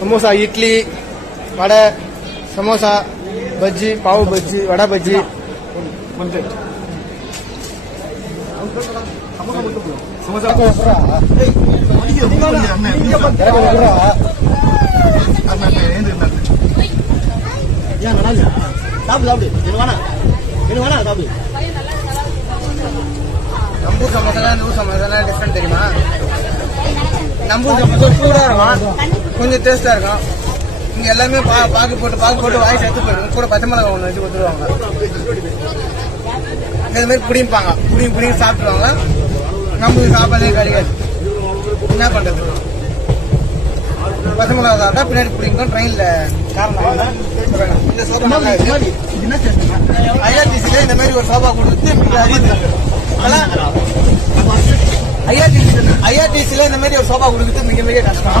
சமோசா, இட்லி, வடை, சமோசா, பஜ்ஜி, பாவு பஜ்ஜி, வடை பஜ்ஜி. நம்பூர் சமோசா நூறு சமோசா டிஃப்ரெண்ட் தெரியுமா? நம்பூர் சமோசா சூடா இருக்கும், கொஞ்சம் டேஸ்டா இருக்கும். இங்க எல்லாமே பாக்கு போட்டு வாய் சேர்த்து போயிடும். கூட பச்சை மிளகா ஒன்று வச்சு கொடுத்துருவாங்க. இந்த மாதிரி புடிப்பாங்க, புடிங்கி சாப்பிட்டுருவாங்க. நம்மளுக்கு சாப்பாடே கிடையாது. என்ன பண்றது? பச்சை மிளகா சாப்பிட்டா பின்னாடி பிடிக்கும். ட்ரெயின்ல இந்த சோபா ஐஆர்டிசில இந்த மாதிரி ஒரு சோபா கொடுத்து ஐஆர்டிசில இந்த மாதிரி ஒரு சோபா கொடுக்குறது மிக மிக கஷ்டம்.